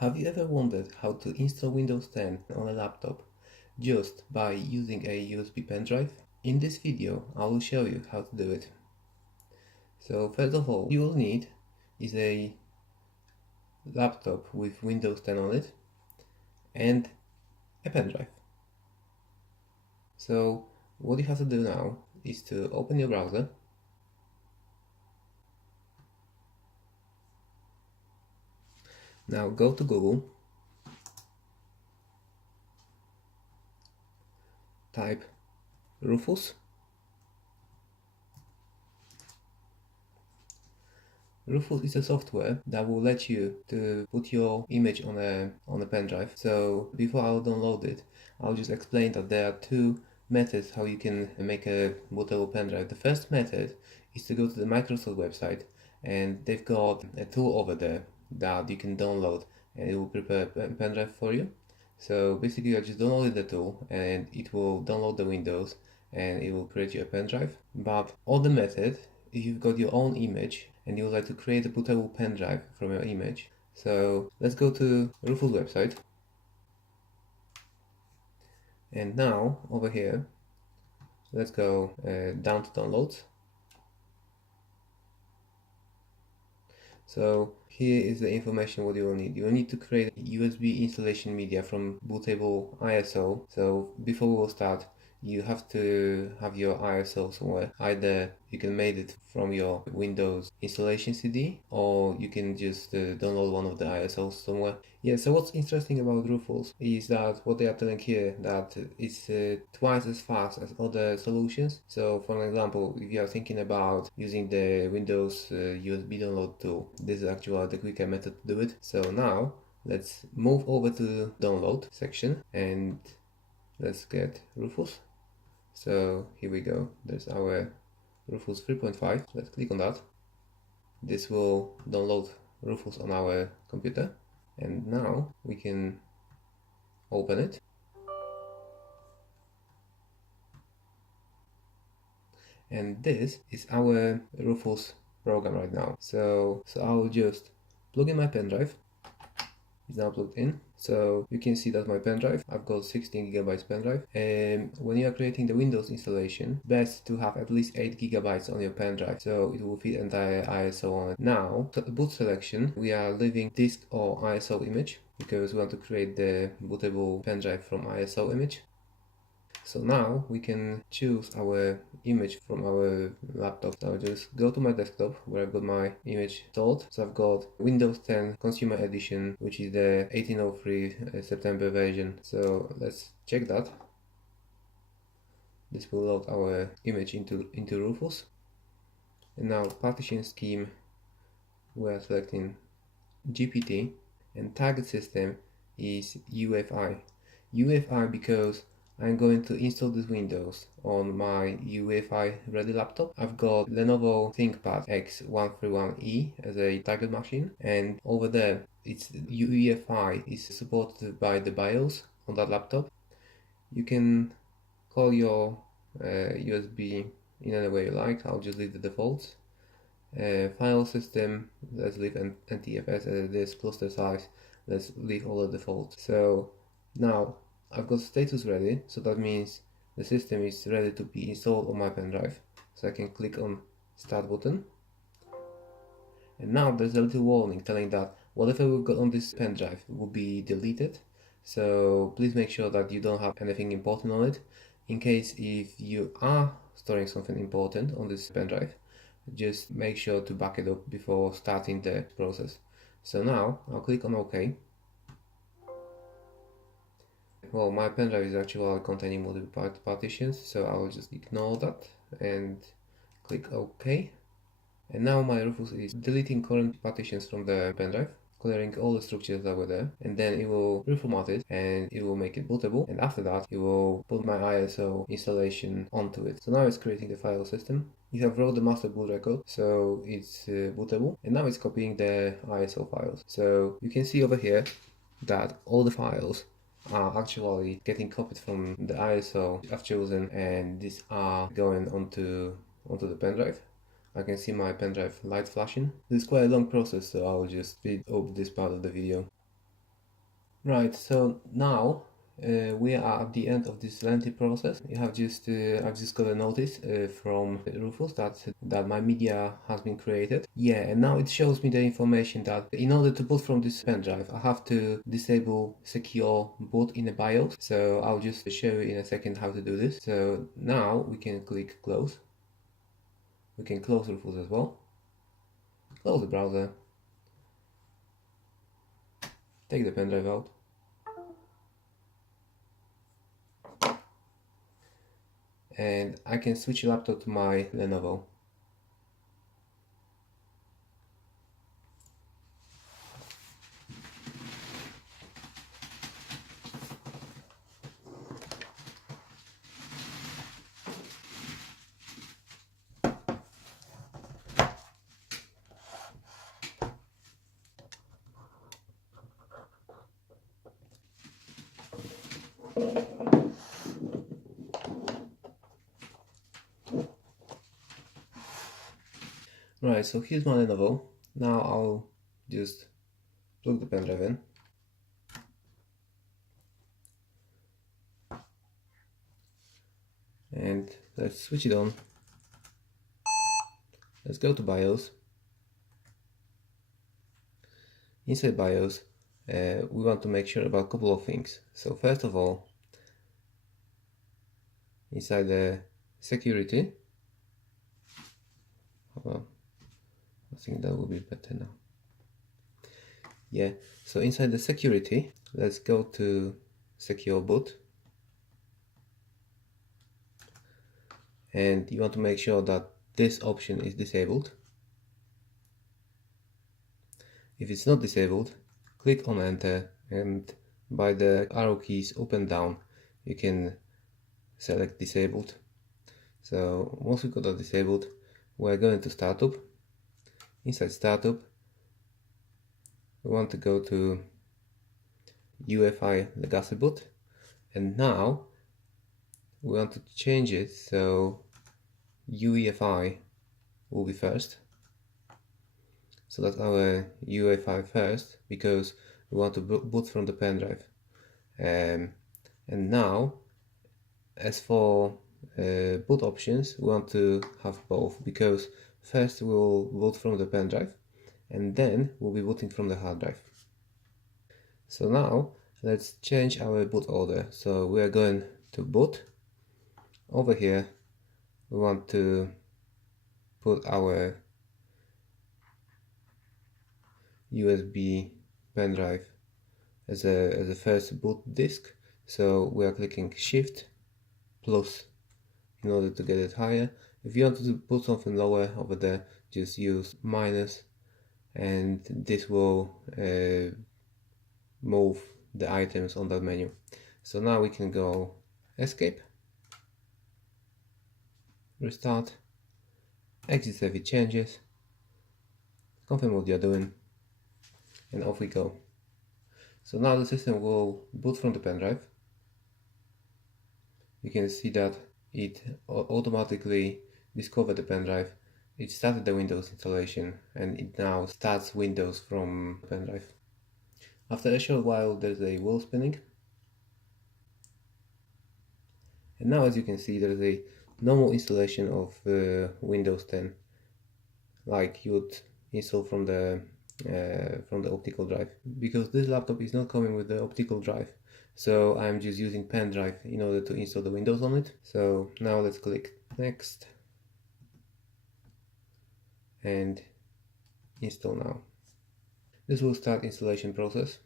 Have you ever wondered how to install Windows 10 on a laptop just by using a USB pen drive? In this video, I will show you how to do it. So first of all, you will need is a laptop with Windows 10 on it and a pen drive. So what you have to do now is to open your browser. Now go to Google, type Rufus. Rufus is a software that will let you to put your image on a pen drive. So before I'll download it, I'll just explain that there are two methods how you can make a bootable pen drive. The first method is to go to the Microsoft website, and they've got a tool over there that you can download, and it will prepare a pen drive for you. So basically, I just downloaded the tool, and it will download the Windows, and it will create you a pen drive. But other method, if you've got your own image and you would like to create a bootable pen drive from your image. So let's go to Rufus website. And now over here, let's go down to downloads. So here is the information what you will need. You will need to create USB installation media from bootable ISO. So before we will start, you have to have your ISO somewhere. Either you can make it from your Windows installation CD, or you can just download one of the ISOs somewhere. Yeah, so what's interesting about Rufus is that what they are telling here, that it's twice as fast as other solutions. So for example, if you are thinking about using the Windows USB download tool, this is actually the quicker method to do it. So now let's move over to download section and let's get Rufus. So here we go, there's our Rufus 3.5. Let's click on that. This will download Rufus on our computer, and now we can open it. And this is our Rufus program right now. So I will just plug in my pen drive. It's now plugged in. So you can see that my pen drive, I've got 16 gigabytes pen drive. And when you are creating the Windows installation, best to have at least 8 gigabytes on your pen drive, so it will fit entire ISO on it. Now, boot selection, we are leaving disk or ISO image because we want to create the bootable pen drive from ISO image. So now we can choose our image from our laptop. So I'll just go to my desktop where I've got my image stored. So I've got Windows 10 Consumer Edition, which is the 1803 September version. So let's check that. This will load our image into Rufus. And now partition scheme, we are selecting GPT, and target system is UEFI. UEFI because I'm going to install this Windows on my UEFI ready laptop. I've got Lenovo ThinkPad X131e as a target machine, and over there it's UEFI is supported by the BIOS on that laptop. You can call your USB in any way you like. I'll just leave the defaults. File system, let's leave NTFS as it is. Cluster size, let's leave all the defaults. So now I've got status ready, so that means the system is ready to be installed on my pen drive. So I can click on start button. And now there's a little warning telling that whatever we've got on this pen drive will be deleted. So please make sure that you don't have anything important on it. In case if you are storing something important on this pen drive, just make sure to back it up before starting the process. So now I'll click on OK. Well, my pen drive is actually containing multiple partitions, so I will just ignore that and click OK. And now my Rufus is deleting current partitions from the pen drive, clearing all the structures that were there, and then it will reformat it and it will make it bootable, and after that it will put my ISO installation onto it. So now it's creating the file system. You have wrote the master boot record, so it's bootable, and now it's copying the ISO files. So you can see over here that all the files are actually getting copied from the ISO I've chosen, and these are going onto the pen drive. I can see my pen drive light flashing. This is quite a long process, so I'll just speed up this part of the video. Right, so now we are at the end of this lengthy process. I've just got a notice from Rufus that my media has been created. Yeah, and now it shows me the information that in order to boot from this pen drive, I have to disable secure boot in the BIOS. So I'll just show you in a second how to do this. So now we can click close. We can close Rufus as well. Close the browser. Take the pen drive out. And I can switch laptop to my Lenovo. Right, so here's my Lenovo. Now I'll just plug the pen drive in. And let's switch it on. Let's go to BIOS. Inside BIOS, we want to make sure about a couple of things. So first of all, inside the security, well, I think that will be better now. Yeah, so inside the security, let's go to secure boot. And you want to make sure that this option is disabled. If it's not disabled, click on enter, and by the arrow keys up and down you can select disabled. So once we got that disabled, we're going to startup. Inside startup, we want to go to UEFI legacy boot, and now we want to change it so UEFI will be first. So that's our UEFI first, because we want to boot from the pen drive. And now, as for boot options, we want to have both, because first we'll boot from the pen drive and then we'll be booting from the hard drive. So now let's change our boot order. So we are going to boot. Over here we want to put our USB pen drive as a first boot disk. So we are clicking Shift plus in order to get it higher. If you want to put something lower over there, just use minus, and this will move the items on that menu. So now we can go escape, restart, exit save it changes, confirm what you're doing, and off we go. So now the system will boot from the pen drive. You can see that it automatically discovered the pen drive. It started the Windows installation, and it now starts Windows from pen drive. After a short while, there's a wheel spinning. And now, as you can see, there's a normal installation of Windows 10, like you would install from the optical drive. Because this laptop is not coming with the optical drive, so I'm just using pen drive in order to install the Windows on it. So now let's click next and install now. This will start installation process.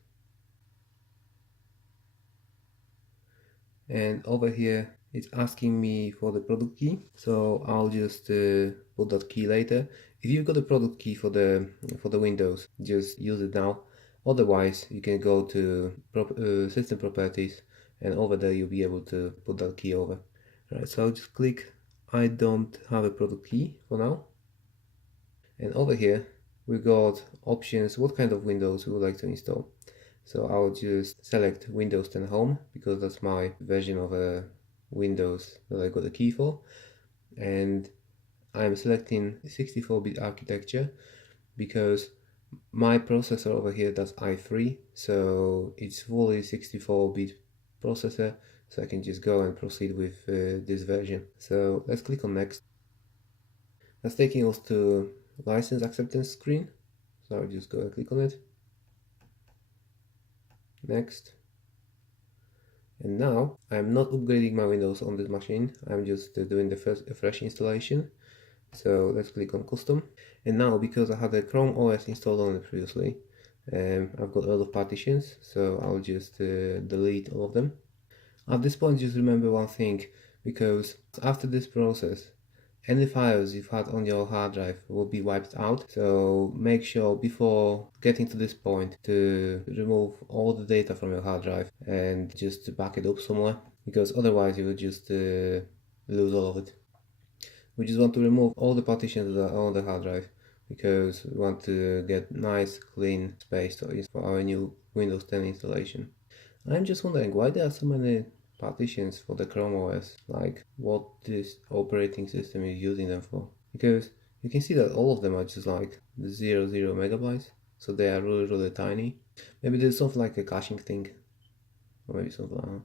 And over here it's asking me for the product key, so I'll just put that key later. If you've got a product key for the Windows, just use it now. Otherwise, you can go to system properties, and over there you'll be able to put that key over. Right, so I'll just click I don't have a product key for now. And over here we got options, what kind of Windows we would like to install. So I'll just select Windows 10 Home, because that's my version of a Windows that I got a key for. And I'm selecting 64-bit architecture because My processor over here does i3, so it's fully 64-bit processor, so I can just go and proceed with this version. So let's click on next. That's taking us to license acceptance screen, so I'll just go and click on it. Next. And now I'm not upgrading my Windows on this machine, I'm just doing the first fresh installation. So let's click on custom. And now, because I had the Chrome OS installed on it previously, I've got a lot of partitions, so I'll just delete all of them. At this point, just remember one thing, because after this process, any files you've had on your hard drive will be wiped out. So make sure before getting to this point to remove all the data from your hard drive and just back it up somewhere, because otherwise you will just lose all of it. We just want to remove all the partitions that are on the hard drive, because we want to get nice clean space for our new Windows 10 installation. I'm just wondering why there are so many partitions for the Chrome OS, like what this operating system is using them for, because you can see that all of them are just like 0 megabytes, so they are really tiny. Maybe there's something like a caching thing, or maybe something like that.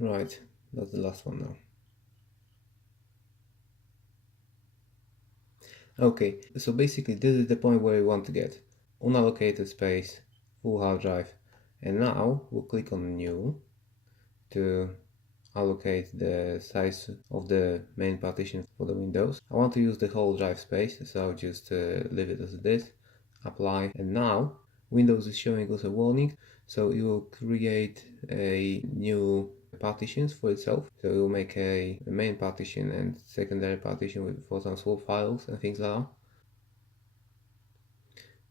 Right, that's the last one now. Okay, so basically this is the point where we want to get. Unallocated space, full hard drive. And now we'll click on new to allocate the size of the main partition for the Windows. I want to use the whole drive space, so I'll just leave it as it is. Apply, and now Windows is showing us a warning, so it will create a new partitions for itself. So it will make a main partition and secondary partition with for some swap files and things like that.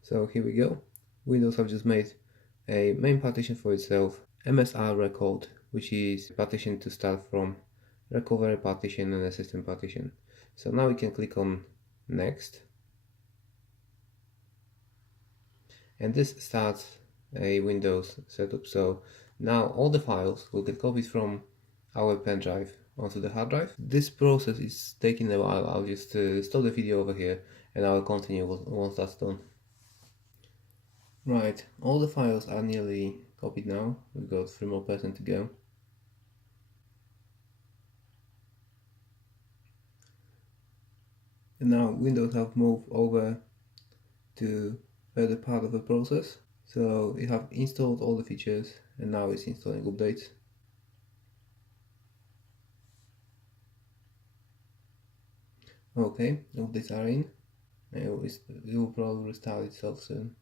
So here we go. Windows have just made a main partition for itself, MSR record, which is partition to start from, recovery partition and a system partition. So now we can click on next. And this starts a Windows setup. So now all the files will get copied from our pen drive onto the hard drive. This process is taking a while. I'll just stop the video over here and I'll continue once that's done. Right, all the files are nearly copied now. We've got 3 more percent to go. And now Windows have moved over to further part of the process. So it have installed all the features and now it's installing updates. Okay, updates are in. It will probably restart itself soon.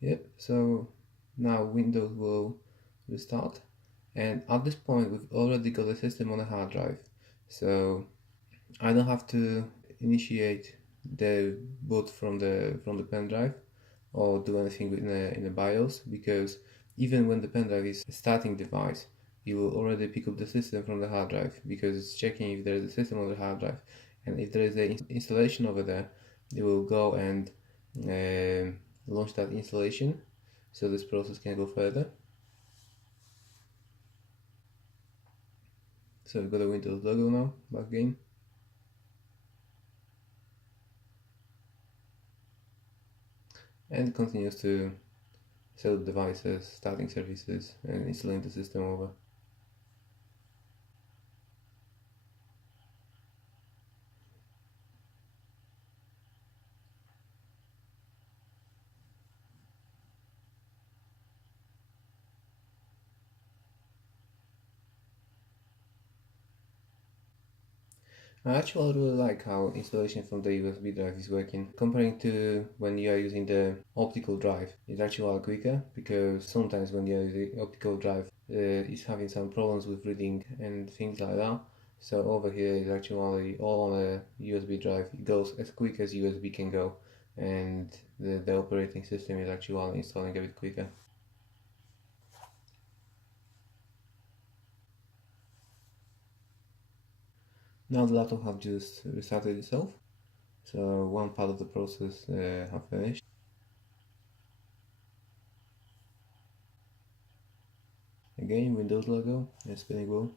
Yep, so now Windows will restart, and at this point we've already got a system on a hard drive, so I don't have to initiate the boot from the pen drive or do anything in the BIOS, because even when the pen drive is a starting device, it will already pick up the system from the hard drive, because it's checking if there is a system on the hard drive, and if there is an installation over there, it will go and launch that installation, so this process can go further. So we've got a Windows logo now, back again. And it continues to set up devices, starting services, and installing the system over. I actually really like how installation from the USB drive is working. Comparing to when you are using the optical drive, it's actually quicker, because sometimes when you are using optical drive, it's having some problems with reading and things like that. So over here is actually all on a USB drive. It goes as quick as USB can go, and the operating system is actually installing a bit quicker. Now the laptop have just restarted itself, so one part of the process have finished. Again, Windows logo and spinning wheel.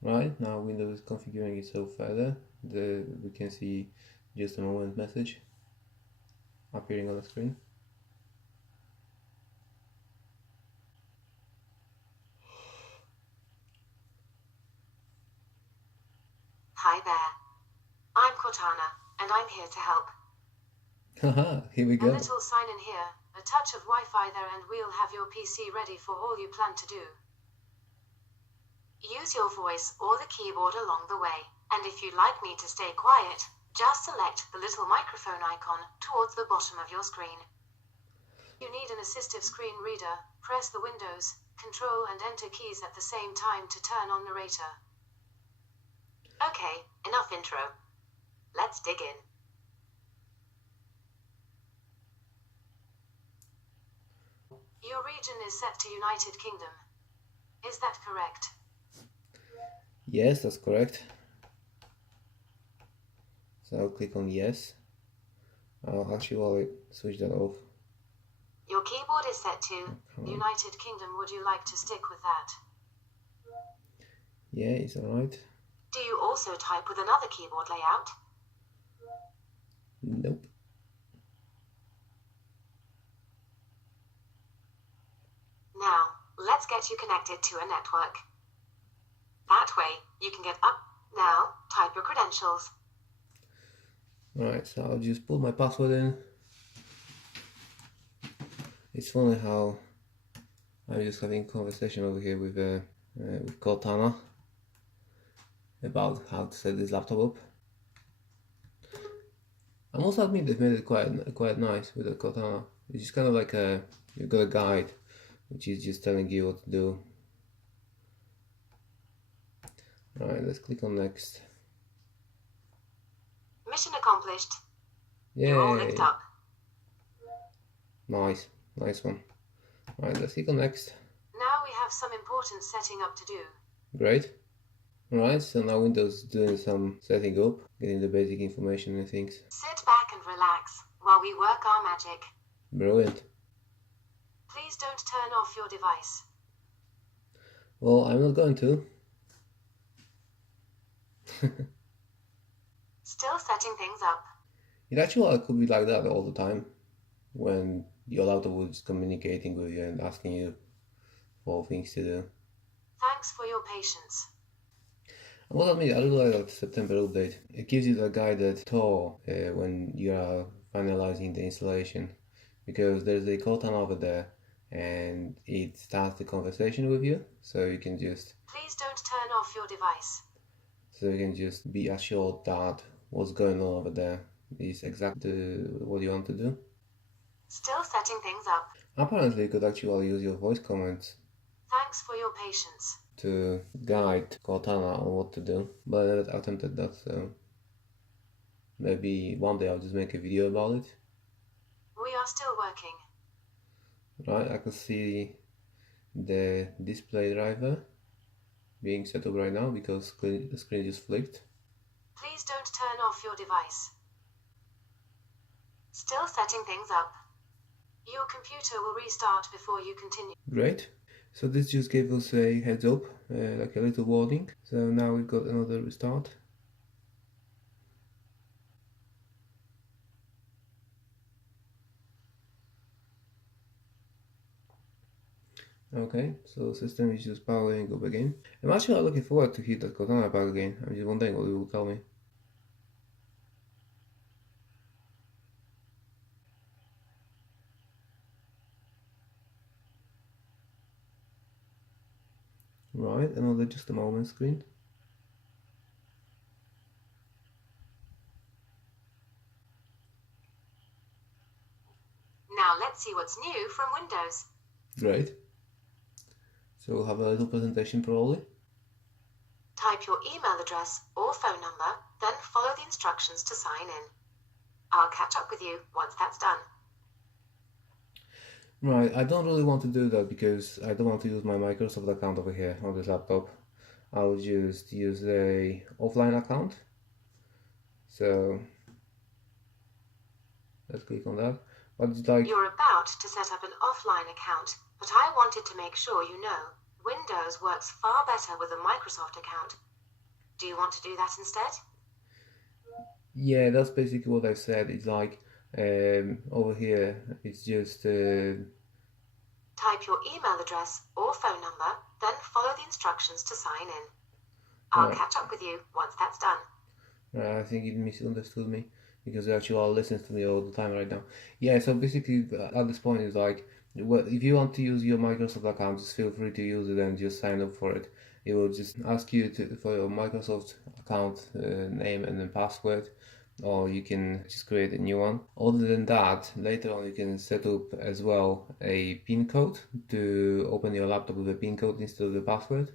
Right, now Windows is configuring itself further. We can see just a moment message appearing on the screen. Hi there. I'm Cortana, and I'm here to help. Haha, here we go. A little sign in here, a touch of Wi-Fi there, and we'll have your PC ready for all you plan to do. Use your voice or the keyboard along the way, and if you'd like me to stay quiet, just select the little microphone icon towards the bottom of your screen. If you need an assistive screen reader, press the Windows, Control and Enter keys at the same time to turn on narrator. Okay, enough intro. Let's dig in. Your region is set to United Kingdom. Is that correct? Yes, that's correct. So I'll click on yes. I'll actually switch that off. Your keyboard is set to United Kingdom. Would you like to stick with that? Yeah, it's alright. Do you also type with another keyboard layout? Nope. Now, let's get you connected to a network. That way, you can get up. Now, type your credentials. Alright, so I'll just put my password in. It's funny how I'm just having a conversation over here with Cortana about how to set this laptop up. I must admit they've made it quite nice with the Cortana. It's just kind of like you've got a guide which is just telling you what to do. Alright, let's click on next. Mission accomplished. Yay! You're all linked up. Nice one. Alright, let's click on next. Now we have some important setting up to do. Great. Alright, so now Windows is doing some setting up, getting the basic information and things. Sit back and relax while we work our magic. Brilliant. Please don't turn off your device. Well, I'm not going to. Still setting things up. It actually could be like that all the time, when your laptop is communicating with you and asking you for things to do. Thanks for your patience. I must admit, I really like that September update. It gives you the guided tour when you are finalizing the installation, because there's a Cortana over there and it starts the conversation with you, so you can just be assured that what's going on over there is exactly what you want to do. Still setting things up. Apparently you could actually use your voice comments. Thanks for your patience. To guide Cortana on what to do, but I never attempted that, so maybe one day I'll just make a video about it. We are still working. Right, I can see the display driver being set up right now because the screen just flipped. Please don't turn off your device. Still setting things up. Your computer will restart before you continue. Great. So this just gave us a heads up, like a little warning. So now we've got another restart. Okay, so system is just powering up again. I'm actually looking forward to hit that Cortana back again. I'm just wondering what it will tell me. Right, another just a moment screen. Now let's see what's new from Windows. Great. So we'll have a little presentation probably. Type your email address or phone number, then follow the instructions to sign in. I'll catch up with you once that's done. Right, I don't really want to do that because I don't want to use my Microsoft account over here on this laptop. I'll just use a offline account. So let's click on that. But it's like, You're about to set up an offline account, but I wanted to make sure you know Windows works far better with a Microsoft account. Do you want to do that instead? yeah, that's basically what I said. It's like over here, it's just Type your email address or phone number, then follow the instructions to sign in. I'll Right. catch up with you once that's done. I think it misunderstood me because it actually listens to me all the time right now. Yeah, so basically at this point it's like, well, if you want to use your Microsoft account, just feel free to use it and just sign up for it. It will just ask you for your Microsoft account name and then password, or you can just create a new one. Other than that, later on you can set up as well a PIN code to open your laptop with a PIN code instead of the password.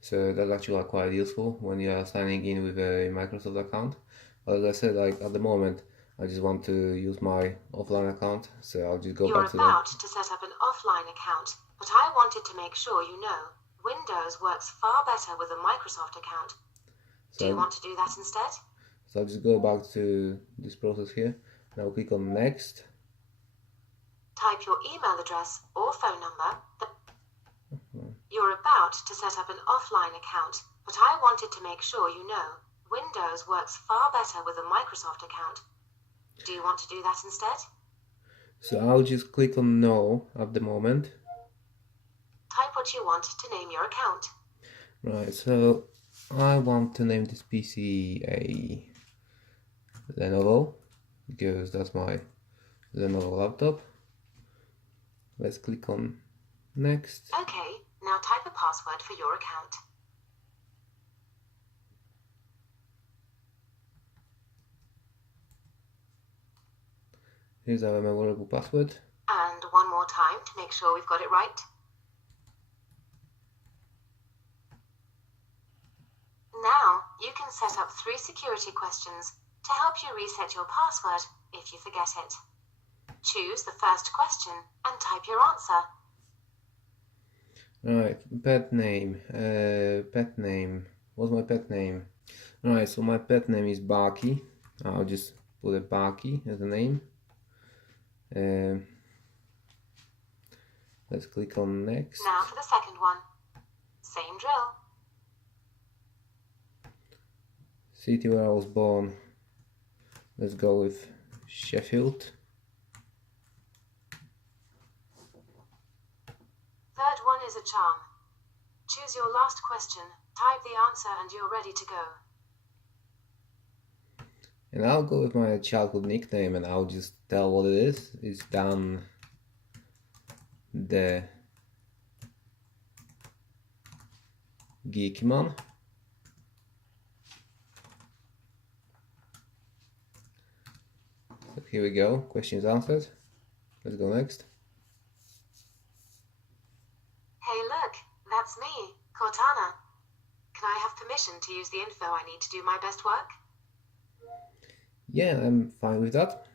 So that's actually quite useful when you are signing in with a Microsoft account. But as I said, like at the moment, I just want to use my offline account, so I'll just go You're back to about to set up an offline account, but I wanted to make sure you know Windows works far better with a Microsoft account. Do you want to do that instead? So I'll just go back to this process here. Now click on next. Type your email address or phone number. You're about to set up an offline account, but I wanted to make sure you know Windows works far better with a Microsoft account. Do you want to do that instead? So I'll just click on no at the moment. Type what you want to name your account. Right, so I want to name this PC a Lenovo because that's my Lenovo laptop. Let's click on next. Okay, now type a password for your account. Here's our memorable password. And one more time to make sure we've got it right. Now, you can set up 3 security questions to help you reset your password if you forget it. Choose the first question and type your answer. Alright, pet name. What's my pet name? Alright, so my pet name is Baki. I'll just put a Baki as a name. Let's click on next. Now for the second one. Same drill. City where I was born. Let's go with Sheffield. Third one is a charm. Choose your last question, type the answer, and you're ready to go. And I'll go with my childhood nickname and I'll just tell what it is. It's Dan the Geekman. So here we go, questions answered. Let's go next. Hey look, that's me, Cortana. Can I have permission to use the info I need to do my best work? Yeah, I'm fine with that.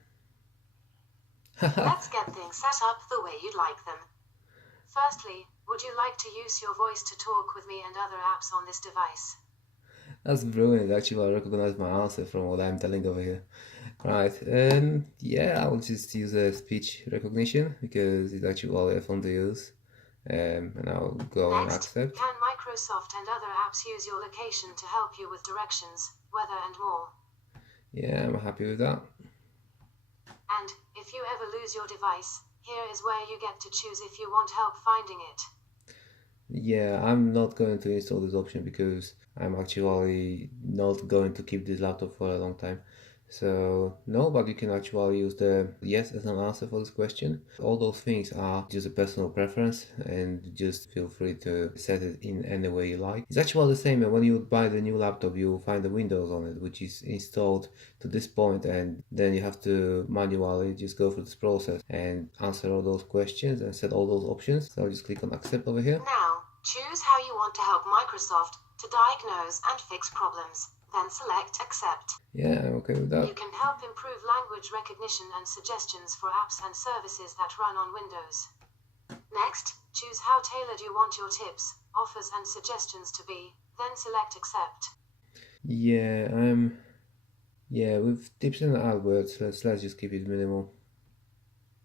Let's get things set up the way you'd like them. Firstly, would you like to use your voice to talk with me and other apps on this device? That's brilliant. Actually, I recognize my answer from what I'm telling over here. Right, yeah, I'll just use a speech recognition because it's actually fun to use. And I'll go and Next, accept. can Microsoft and other apps use your location to help you with directions, weather and more? Yeah, I'm happy with that. And, if you ever lose your device, here is where you get to choose if you want help finding it. Yeah, I'm not going to install this option because I'm actually not going to keep this laptop for a long time. So no, but you can actually use the yes as an answer for this question. All those things are just a personal preference and just feel free to set it in any way you like. It's actually the same when you buy the new laptop, you find the Windows on it, which is installed to this point, and then you have to manually just go through this process and answer all those questions and set all those options. So I'll just click on accept over here. Now, choose how you want to help Microsoft to diagnose and fix problems. then select Accept. Yeah, I'm okay with that. You can help improve language recognition and suggestions for apps and services that run on Windows. Next, choose how tailored you want your tips, offers and suggestions to be, then select Accept. Yeah, yeah, with tips and adverts, let's just keep it minimal.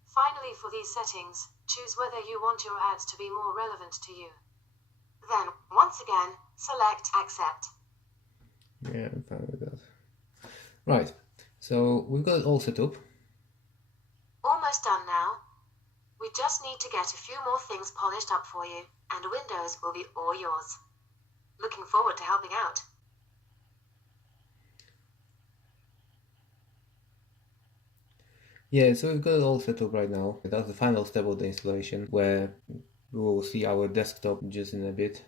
Finally, for these settings, choose whether you want your ads to be more relevant to you. Then, once again, select Accept. Yeah, I'm fine with that. Right, so we've got it all set up. Almost done now. We just need to get a few more things polished up for you, and Windows will be all yours. Looking forward to helping out. Yeah, so we've got it all set up right now. That's the final step of the installation, where we will see our desktop just in a bit.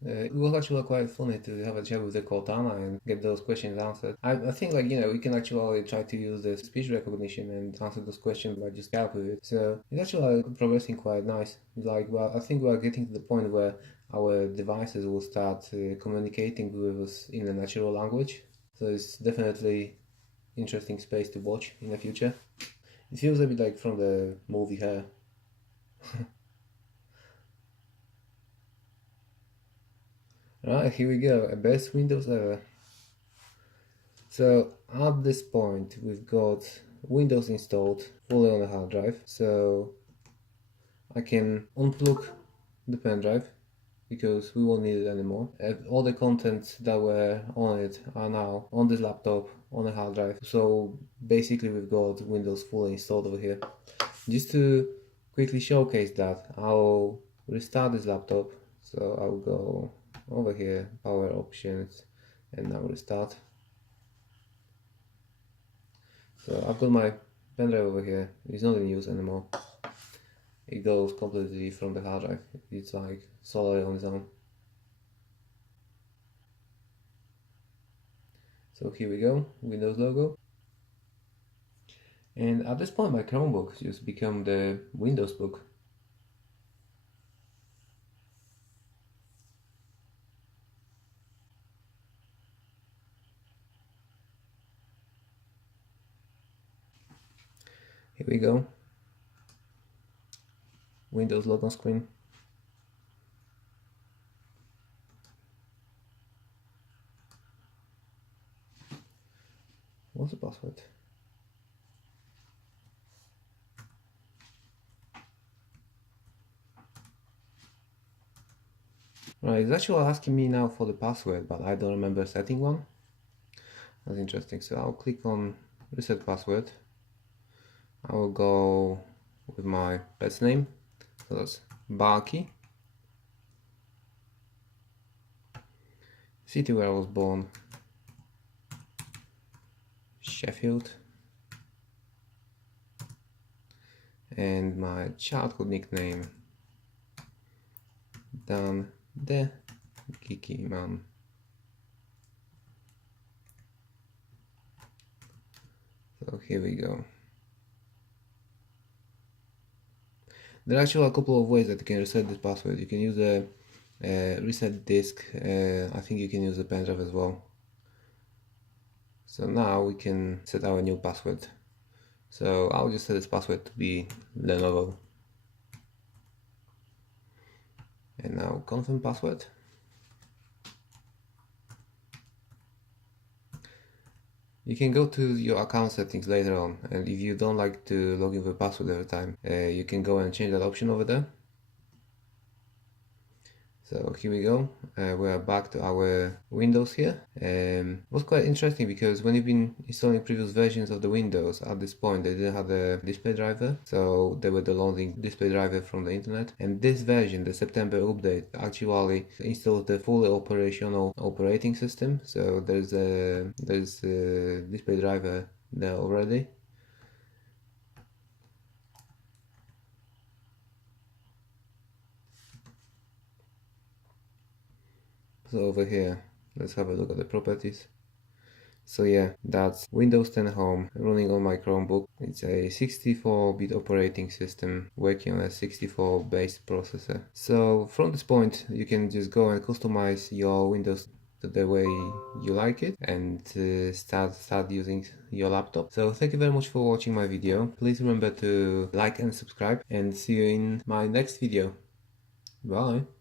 It was actually quite funny to have a chat with the Cortana and get those questions answered. I think, like, you know, we can actually try to use the speech recognition and answer those questions by just help with it. So it's actually progressing quite nice. Like, well, I think we are getting to the point where our devices will start communicating with us in a natural language. So it's definitely interesting space to watch in the future. It feels a bit like from the movie Hair. Right, here we go. Best Windows ever. So at this point we've got Windows installed fully on the hard drive. So I can unplug the pen drive because we won't need it anymore. All the contents that were on it are now on this laptop on the hard drive. So basically we've got Windows fully installed over here. Just to quickly showcase that, I'll restart this laptop. So I'll go over here, power options, and now restart. So I've got my pen drive over here. It's not in use anymore. It goes completely from the hard drive. It's like solely on its own. So here we go, Windows logo. And at this point my Chromebook just become the Windows book. Here we go. Windows logo screen. What's the password? Right, it's actually asking me now for the password, but I don't remember setting one. That's interesting. So I'll click on reset password. I will go with my pet's name. So that's Barky. City where I was born, Sheffield. And my childhood nickname, Dan the Geeky Man. So here we go. There are actually a couple of ways that you can reset this password. You can use a reset disk. I think you can use a pen drive as well. So now we can set our new password. So I'll just set this password to be Lenovo. And now confirm password. You can go to your account settings later on, and if you don't like to log in with a password every time, you can go and change that option over there. So here we go, we are back to our Windows here. It was quite interesting because when you've been installing previous versions of the Windows, at this point they didn't have the display driver, so they were downloading display driver from the internet. And this version, the September update, actually installs the fully operational operating system, so there's a display driver there already. So over here, let's have a look at the properties. So yeah, that's Windows 10 Home running on my Chromebook. It's a 64-bit operating system working on a 64-based processor. So from this point, you can just go and customize your Windows the way you like it and start using your laptop. So thank you very much for watching my video. Please remember to like and subscribe, and see you in my next video. Bye.